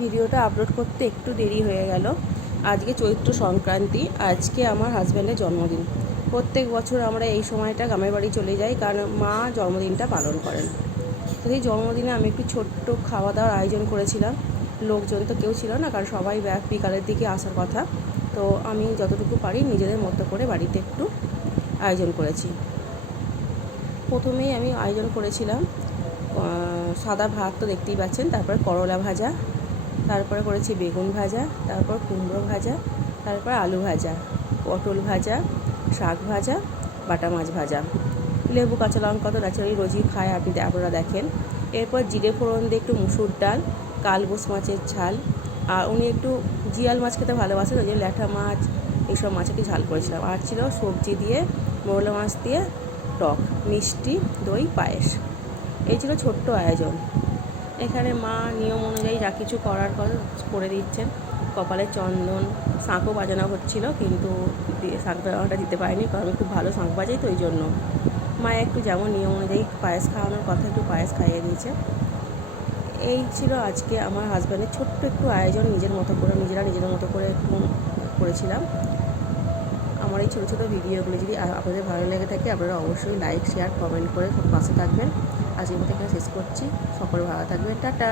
ভিডিওটা আপলোড করতে একটু দেরি হয়ে গেল। আজকে চৈত্র সংক্রান্তি, আজকে আমার হাজব্যান্ডের জন্মদিন। প্রত্যেক বছর আমরা এই সময়টা গ্রামের বাড়ি চলে যাই, কারণ মা জন্মদিনটা পালন করেন। তো সেই জন্মদিনে আমি একটু ছোট্ট খাওয়া দাওয়ার আয়োজন করেছিলাম। লোকজন তো কেউ ছিল না, কারণ সবাই ব্যাগ বিকালের দিকে আসার কথা। তো আমি যতটুকু পারি নিজেদের মতো করে বাড়িতে একটু আয়োজন করেছি। প্রথমেই আমি আয়োজন করেছিলাম সাদা ভাত তো দেখতেই পাচ্ছেন, তারপর করলা ভাজা তারপরে করেছি বেগুন ভাজা, তারপর কুমড়ো ভাজা, তারপর আলু ভাজা, পটল ভাজা, শাক ভাজা, বাটা মাছ ভাজা। লেবু, কাঁচা লঙ্কা তো ন্যাচারালি রোজই খায় আপনি আপনারা দেখেন। এরপর জিরে ফোড়ন দিয়ে একটু মুসুর ডাল, কালবোস মাছের ঝাল। আর উনি একটু জিয়াল মাছ খেতে ভালোবাসেন, ওই যে ল্যাঠা মাছ, এইসব মাছ একটু ঝাল করেছিলাম। আর ছিল সবজি দিয়ে, মোরলা মাছ দিয়ে টক, মিষ্টি, দই, পায়েস। এই ছিল ছোট্ট আয়োজন। এখানে মা নিয়ম অনুযায়ী যা কিছু করার কথা করে দিচ্ছেন। কপালে চন্দন শাঁখও বাজানো হচ্ছিল কিন্তু শাঁখ বাজানোটা দিতে পারিনি কারণ আমি খুব ভালো শাঁখ বাজাই তো ওই জন্য মা একটু যেমন নিয়ম অনুযায়ী পায়েস খাওয়ানোর কথা একটু পায়েস খাইয়ে দিয়েছে। এই ছিল আজকে আমার হাজব্যান্ডের ছোট্ট একটু আয়োজন, নিজের মতো করে, নিজেরা নিজের মতো করে একটু করেছিলাম। আমার এই ছোটো ছোটো ভিডিওগুলো যদি আপনাদের ভালো লেগে থাকে, আপনারা অবশ্যই লাইক শেয়ার কমেন্ট করে পাশে থাকবেন। আজকের মতো এখানে শেষ করছি। সকলে ভালো থাকবেন। টাটা!